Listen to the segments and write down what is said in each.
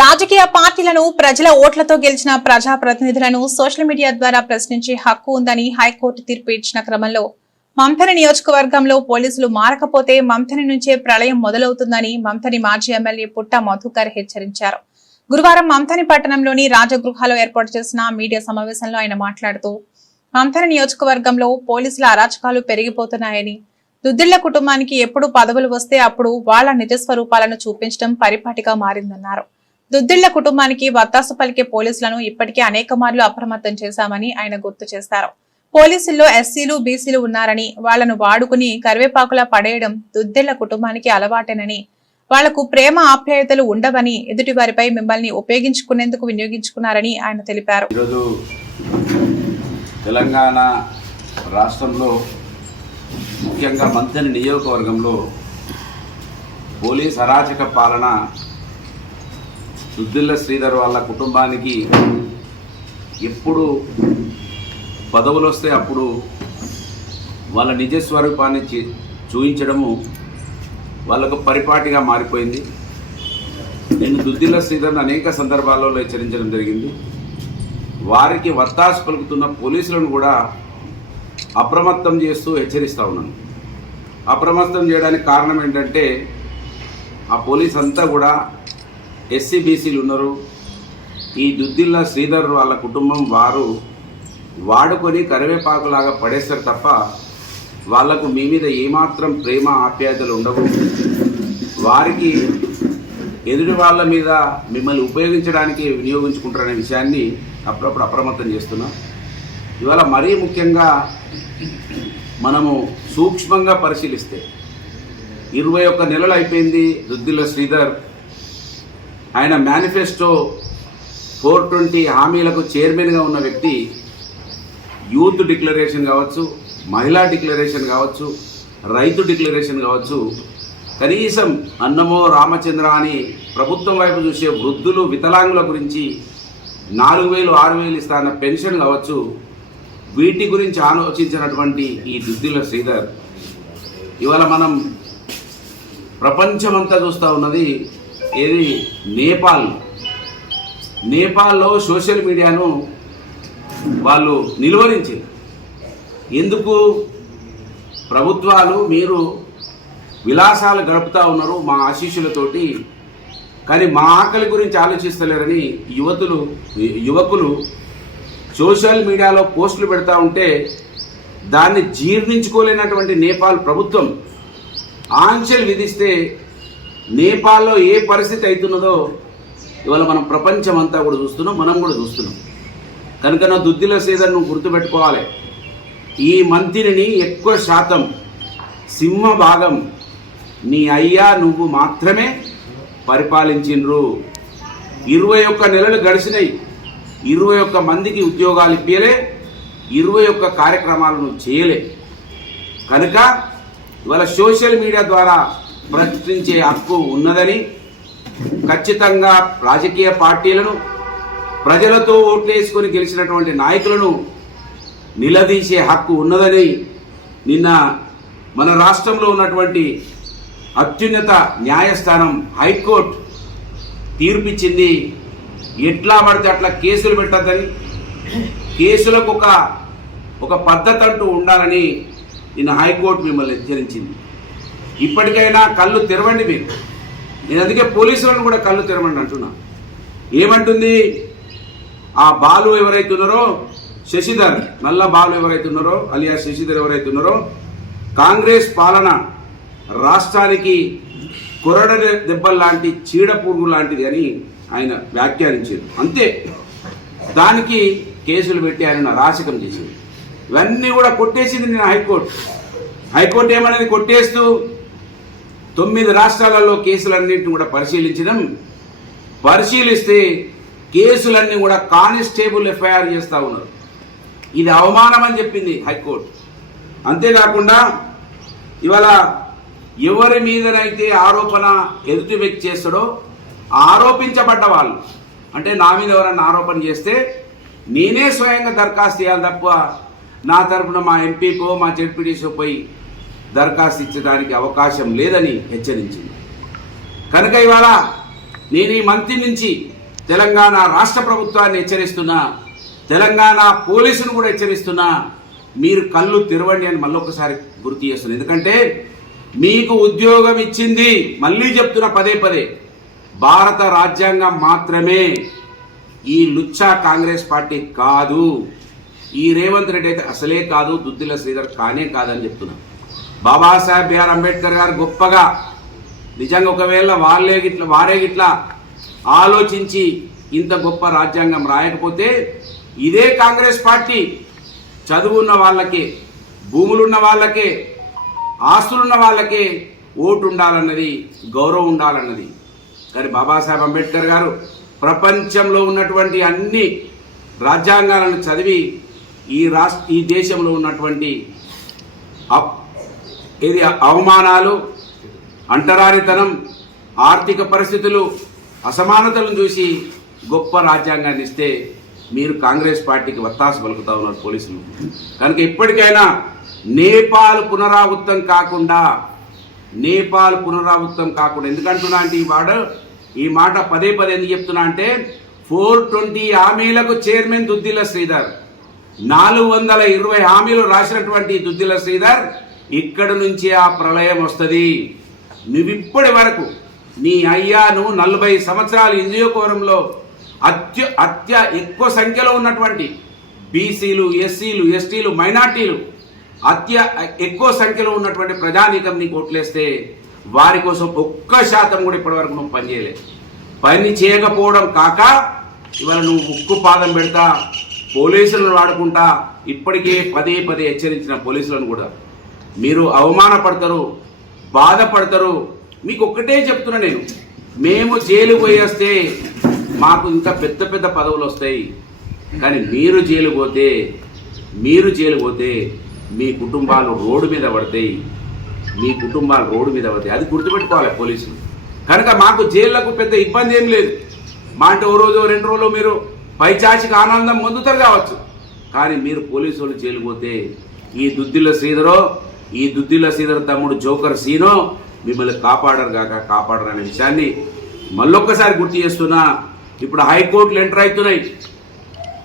రాజకీయ పార్టీలను ప్రజల ఓట్లతో గెలిచిన ప్రజాప్రతినిధులను సోషల్ మీడియా ద్వారా ప్రశ్నించే హక్కు ఉందని హైకోర్టు తీర్పు ఇచ్చిన క్రమంలో మంథని నియోజకవర్గంలో పోలీసులు మారకపోతే మంథని నుంచే ప్రళయం మొదలవుతుందని మంథని మాజీ ఎమ్మెల్యే పుట్ట మధుకర్ హెచ్చరించారు. గురువారం మంథని పట్టణంలోని రాజగృహాలో ఏర్పాటు చేసిన మీడియా సమావేశంలో ఆయన మాట్లాడుతూ మంథని నియోజకవర్గంలో పోలీసుల అరాచకాలు పెరిగిపోతున్నాయని, దుద్దిళ్ల కుటుంబానికి ఎప్పుడు పదవులు వస్తే అప్పుడు వాళ్ల నిజస్వరూపాలను చూపించడం పరిపాటిగా మారిందన్నారు. దుద్దిళ్ల కుటుంబానికి వత్తాసు పలికే పోలీసులను ఇప్పటికే అనేక మార్లు అప్రమత్తం చేశామని ఆయన గుర్తు చేశారు. పోలీసుల్లో ఎస్సీలు, బీసీలు ఉన్నారని వాళ్లను వాడుకుని కరివేపాకులా పడేయడం దుద్దిళ్ల కుటుంబానికి అలవాటేనని, వాళ్లకు ప్రేమ ఆప్యాయతలు ఉండవని, ఎదుటివారిపై మిమ్మల్ని ఉపయోగించుకునేందుకు వినియోగించుకున్నారని ఆయన తెలిపారు. తెలంగాణ రాష్ట్రంలో ముఖ్యంగా మంథని నియోజకవర్గంలో పోలీస్ అరాచక పాలన దుద్దిళ్ల శ్రీధర్ వాళ్ళ కుటుంబానికి ఎప్పుడు పదవులు వస్తే అప్పుడు వాళ్ళ నిజస్వరూపాన్ని చూపించడము వాళ్ళకు పరిపాటిగా మారిపోయింది. నేను దుద్దిళ్ల శ్రీధర్ని అనేక సందర్భాల్లో హెచ్చరించడం జరిగింది. వారికి వత్తాసు పలుకుతున్న పోలీసులను కూడా అప్రమత్తం చేస్తూ హెచ్చరిస్తూ ఉన్నాను. అప్రమత్తం చేయడానికి కారణం ఏంటంటే ఆ పోలీస్ అంతా కూడా ఎస్సీ, బీసీలు ఉన్నారు. ఈ దుద్దిళ్ల శ్రీధర్ వాళ్ళ కుటుంబం వారు వాడుకొని కరివేపాకులాగా పడేస్తారు తప్ప వాళ్లకు మీ మీద ఏమాత్రం ప్రేమ ఆప్యాయతలు ఉండవు. వారికి ఎదుటి వాళ్ళ మీద మిమ్మల్ని ఉపయోగించడానికి వినియోగించుకుంటారనే విషయాన్ని అప్పుడప్పుడు అప్రమత్తం చేస్తున్నాం. ఇవాళ మరీ ముఖ్యంగా మనము సూక్ష్మంగా పరిశీలిస్తే 21 నెలలు అయిపోయింది దుద్దిళ్ల శ్రీధర్. ఆయన మేనిఫెస్టో 420 హామీలకు చైర్మన్గా ఉన్న వ్యక్తి యూత్ డిక్లరేషన్ కావచ్చు, మహిళా డిక్లరేషన్ కావచ్చు, రైతు డిక్లరేషన్ కావచ్చు, కనీసం అన్నమో రామచంద్ర అని ప్రభుత్వం వైపు చూసే వృద్ధులు, వికలాంగుల గురించి 4,000, 6,000 ఇస్తాన్న పెన్షన్ కావచ్చు, వీటి గురించి ఆలోచించినటువంటి ఈ దుద్దిళ్ల శ్రీధర్ ఇవాళ మనం ప్రపంచమంతా చూస్తూ ఉన్నది ఏది నేపాల్లో సోషల్ మీడియాను వాళ్ళు నిలువరించారు. ఎందుకు? ప్రభుత్వాలు మీరు విలాసాలు గడుపుతూ ఉన్నారు మా ఆశీస్సులతోటి, కానీ మా ఆకలి గురించి ఆలోచిస్తలేరని యువకులు సోషల్ మీడియాలో పోస్టులు పెడతా ఉంటే దాన్ని జీర్ణించుకోలేనటువంటి నేపాల్ ప్రభుత్వం ఆంక్షలు విధిస్తే నేపాల్లో ఏ పరిస్థితి అవుతున్నదో ఇవాళ మనం ప్రపంచం అంతా కూడా చూస్తున్నాం, మనం కూడా చూస్తున్నాం. కనుక నా దుద్దిళ్ల శ్రీధర్ నువ్వు గుర్తుపెట్టుకోవాలి, ఈ మంత్రిని ఎక్కువ శాతం సింహభాగం నీ అయ్యా నువ్వు మాత్రమే పరిపాలించిండ్రు. 21 నెలలు గడిచినాయి, 21 మందికి ఉద్యోగాలు ఇప్పియలే, 21 కార్యక్రమాలను చేయలే. కనుక ఇవాళ సోషల్ మీడియా ద్వారా ప్రశ్నించే హక్కు ఉన్నదని, ఖచ్చితంగా రాజకీయ పార్టీలను, ప్రజలతో ఓట్లేసుకొని గెలిచినటువంటి నాయకులను నిలదీసే హక్కు ఉన్నదని నిన్న మన రాష్ట్రంలో ఉన్నటువంటి అత్యున్నత న్యాయస్థానం హైకోర్టు తీర్పిచ్చింది. ఎట్లా పడితే అట్లా కేసులు పెట్టద్దని, కేసులకు ఒక పద్ధతి అంటూ ఉండాలని నిన్న హైకోర్టు మిమ్మల్ని హెచ్చరించింది. ఇప్పటికైనా కళ్ళు తెరవండి మీరు. నేను అందుకే పోలీసులను కూడా కళ్ళు తెరవండి అంటున్నా. ఏమంటుంది? ఆ బాలు ఎవరైతున్నారో, శశిధర్, నల్ల బాలు ఎవరైతున్నారో అలియా శశిధర్ ఎవరైతున్నారో, కాంగ్రెస్ పాలన రాష్ట్రానికి కొరడ దెబ్బల్లాంటి చీడపురుగు లాంటిది అని ఆయన వ్యాఖ్యానించారు. అంతే, దానికి కేసులు పెట్టి ఆయన రాశకం చేసింది. ఇవన్నీ కూడా కొట్టేసింది నేను హైకోర్టు ఏమనేది కొట్టేస్తూ 9 రాష్ట్రాలలో కేసులన్నింటిని కూడా పరిశీలిస్తే కేసులన్నీ కూడా కానిస్టేబుల్ ఎఫ్ఐఆర్ చేస్తూ ఉన్నారు. ఇది అవమానం అని చెప్పింది హైకోర్టు. అంతేకాకుండా ఇవాళ ఎవరి మీదనైతే ఆరోపణ ఎదుటి వ్యక్తి చేస్తాడో ఆరోపించబడ్డ వాళ్ళు, అంటే నా మీద ఎవరన్నా ఆరోపణ చేస్తే నేనే స్వయంగా దరఖాస్తు చేయాలి తప్ప నా తరఫున మా ఎంపీకో మా జెడ్పీటీసో పోయి దరఖాస్తు ఇచ్చడానికి అవకాశం లేదని హెచ్చరించింది. కనుక ఇవాళ నేను ఈ మంత్రి నుంచి తెలంగాణ రాష్ట్ర ప్రభుత్వాన్ని హెచ్చరిస్తున్నా, తెలంగాణ పోలీసును కూడా హెచ్చరిస్తున్నా, మీరు కళ్ళు తెరవండి అని మళ్ళొకసారి గుర్తు చేస్తున్నా. ఎందుకంటే మీకు ఉద్యోగం ఇచ్చింది, మళ్ళీ చెప్తున్నా పదే పదే, భారత రాజ్యాంగం మాత్రమే. ఈ లుచ్చా కాంగ్రెస్ పార్టీ కాదు. ఈ రేవంత్ రెడ్డి అయితే అసలే కాదు, దుద్దిల శ్రీధర్ కానే కాదని చెప్తున్నా. బాబాసాహెబ్ బిఆర్ అంబేద్కర్ గారు గొప్పగా నిజంగా ఒకవేళ వారే గిట్లా ఆలోచించి ఇంత గొప్ప రాజ్యాంగం రాయకపోతే ఇదే కాంగ్రెస్ పార్టీ చదువున్న వాళ్ళకే, భూములున్న వాళ్ళకే, ఆస్తులున్న వాళ్ళకే ఓటు ఉండాలన్నది, గౌరవం ఉండాలన్నది. కానీ బాబాసాహెబ్ అంబేద్కర్ గారు ప్రపంచంలో ఉన్నటువంటి అన్ని రాజ్యాంగాలను చదివి ఈ దేశంలో ఉన్నటువంటి అవమానాలు, అంటరానితనం, ఆర్థిక పరిస్థితులు, అసమానతలను చూసి గొప్ప రాజ్యాంగాన్ని ఇస్తే మీరు కాంగ్రెస్ పార్టీకి వత్తాసు పలుకుతా ఉన్నారు పోలీసులు. కనుక ఇప్పటికైనా నేపాల్ పునరావృతం కాకుండా ఎందుకంటున్నా అంటే ఈ మాట పదే పదే ఎందుకు చెప్తున్నా అంటే 420 హామీలకు చైర్మన్ దుద్దిల శ్రీధర్, 420 హామీలు రాసినటువంటి దుద్దిల శ్రీధర్ ఇక్కడ నుంచి ఆ ప్రళయం వస్తుంది. నువ్విప్పటి వరకు నీ అయ్యాను 40 సంవత్సరాలు ఈ నియోజకవర్గంలో ఎక్కువ సంఖ్యలో ఉన్నటువంటి బీసీలు, ఎస్సీలు, ఎస్టీలు, మైనార్టీలు ఎక్కువ సంఖ్యలో ఉన్నటువంటి ప్రజానీకం నీకు ఓట్లేస్తే వారి కోసం 1% కూడా ఇప్పటి వరకు నువ్వు పనిచేయలేదు. పని చేయకపోవడం కాక ఇవాళ నువ్వు ముక్కు పాదం పెడతా, పోలీసులను వాడుకుంటా, ఇప్పటికే పదే పదే హెచ్చరించిన పోలీసులను కూడా మీరు అవమానపడతారు, బాధపడతారు. మీకు ఒక్కటే చెప్తున్నా నేను, మేము జైలు పోయి వస్తే మాకు ఇంకా పెద్ద పెద్ద పదవులు వస్తాయి. కానీ మీరు జైలు పోతే మీ కుటుంబాలు రోడ్డు మీద పడతాయి, అది గుర్తుపెట్టుకోవాలి పోలీసులు. కనుక మాకు జైళ్లకు పెద్ద ఇబ్బంది ఏం లేదు. మా అంటే ఓ రోజు 2 రోజులు మీరు పైచాచిక ఆనందం పొందుతారు కావచ్చు. కానీ మీరు పోలీసు వాళ్ళు జైలు పోతే ఈ దుద్దిల శ్రీధర్ తమ్ముడు జోకర్ సీనో మిమ్మల్ని కాపాడరు అనే విషయాన్ని మళ్ళొక్కసారి గుర్తు చేస్తున్నా. ఇప్పుడు హైకోర్టులు ఎంటర్ అవుతున్నాయి.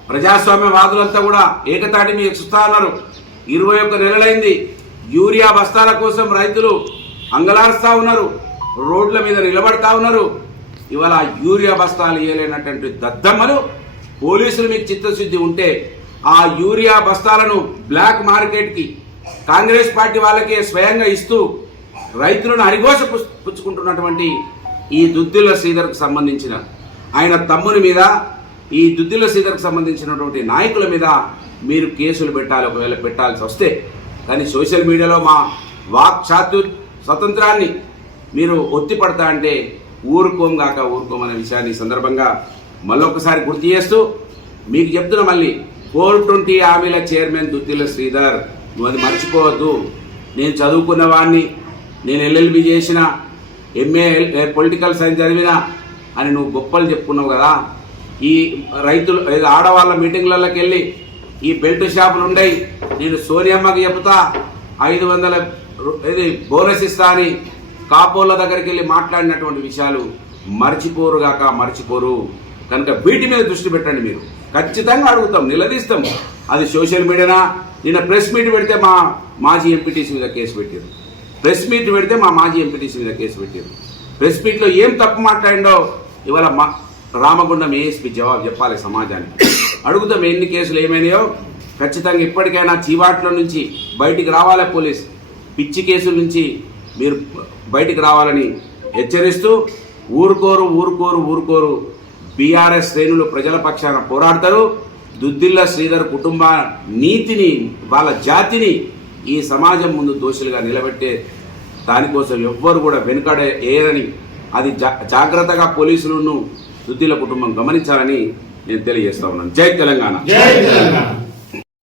ప్రజాస్వామ్యవాదులంతా కూడా ఏకతాటి మీద చూస్తా ఉన్నారు. 21 నెలలైంది. యూరియా బస్తాల కోసం రైతులు అంగలారుస్తా ఉన్నారు, రోడ్ల మీద నిలబడతా ఉన్నారు. ఇవాళ యూరియా బస్తాలు ఇవ్వలేనటువంటి దద్దమ్మలు పోలీసులు మీకు చిత్తశుద్ధి ఉంటే ఆ యూరియా బస్తాలను బ్లాక్ మార్కెట్కి కాంగ్రెస్ పార్టీ వాళ్ళకే స్వయంగా ఇస్తూ రైతులను హరిఘోష పుచ్చుకుంటున్నటువంటి ఈ దుద్దిల శ్రీధర్కు సంబంధించిన ఆయన తమ్ముని మీద, ఈ దుద్దిల శ్రీధర్కు సంబంధించినటువంటి నాయకుల మీద మీరు కేసులు పెట్టాలి ఒకవేళ పెట్టాల్సి వస్తే. కానీ సోషల్ మీడియాలో మా వాక్ స్వాతంత్రాన్ని మీరు ఒత్తిపడతా అంటే ఊరుకోమనే విషయాన్ని సందర్భంగా మళ్ళొకసారి గుర్తు చేస్తూ మీకు చెప్తున్నా, మళ్ళీ 420 హామీల చైర్మన్ దుద్దిల శ్రీధర్, నువ్వు అది మర్చిపోవద్దు. నేను చదువుకున్న వాడిని, నేను LLB చేసిన, MA పొలిటికల్ సైన్స్ చదివినా అని నువ్వు గొప్పలు చెప్పుకున్నావు కదా. ఈ రైతులు ఆడవాళ్ళ మీటింగ్లలోకి వెళ్ళి ఈ బెల్ట్ షాపులు ఉండయి, నేను సోనియమ్మకి చెప్తా 500 బోనస్ ఇస్తా అని కాపోళ్ళ దగ్గరికి వెళ్ళి మాట్లాడినటువంటి విషయాలు మర్చిపోరు. కనుక వీటి మీద దృష్టి పెట్టండి. మీరు ఖచ్చితంగా అడుగుతాం, నిలదీస్తాం. అది సోషల్ మీడియానా, నిన్న ప్రెస్ మీట్ పెడితే మా మాజీ ఎంపీటీసీ మీద కేసు పెట్టారు. ప్రెస్ మీట్లో ఏం తప్పు మాట్లాడిండో ఇవాళ రామగుండం ఏఎస్పీ జవాబు చెప్పాలి సమాజానికి. అడుగుతాం ఎన్ని కేసులు ఏమైనాయో. ఖచ్చితంగా ఇప్పటికైనా చీవాట్ల నుంచి బయటికి రావాలి, పోలీస్ పిచ్చి కేసుల నుంచి మీరు బయటికి రావాలని హెచ్చరిస్తూ, ఊరుకోరు బీఆర్ఎస్ శ్రేణులు ప్రజల పక్షాన పోరాడతారు. దుద్దిల్ల శ్రీధర్ కుటుంబ నీతిని, వాళ్ళ జాతిని ఈ సమాజం ముందు దోషులుగా నిలబెట్టే దానికోసం ఎవ్వరు కూడా వెనుకడేయరని, అది జాగ్రత్తగా పోలీసులను దుద్దిల్ల కుటుంబం గమనించాలని నేను తెలియజేస్తా ఉన్నాను. జై తెలంగాణ.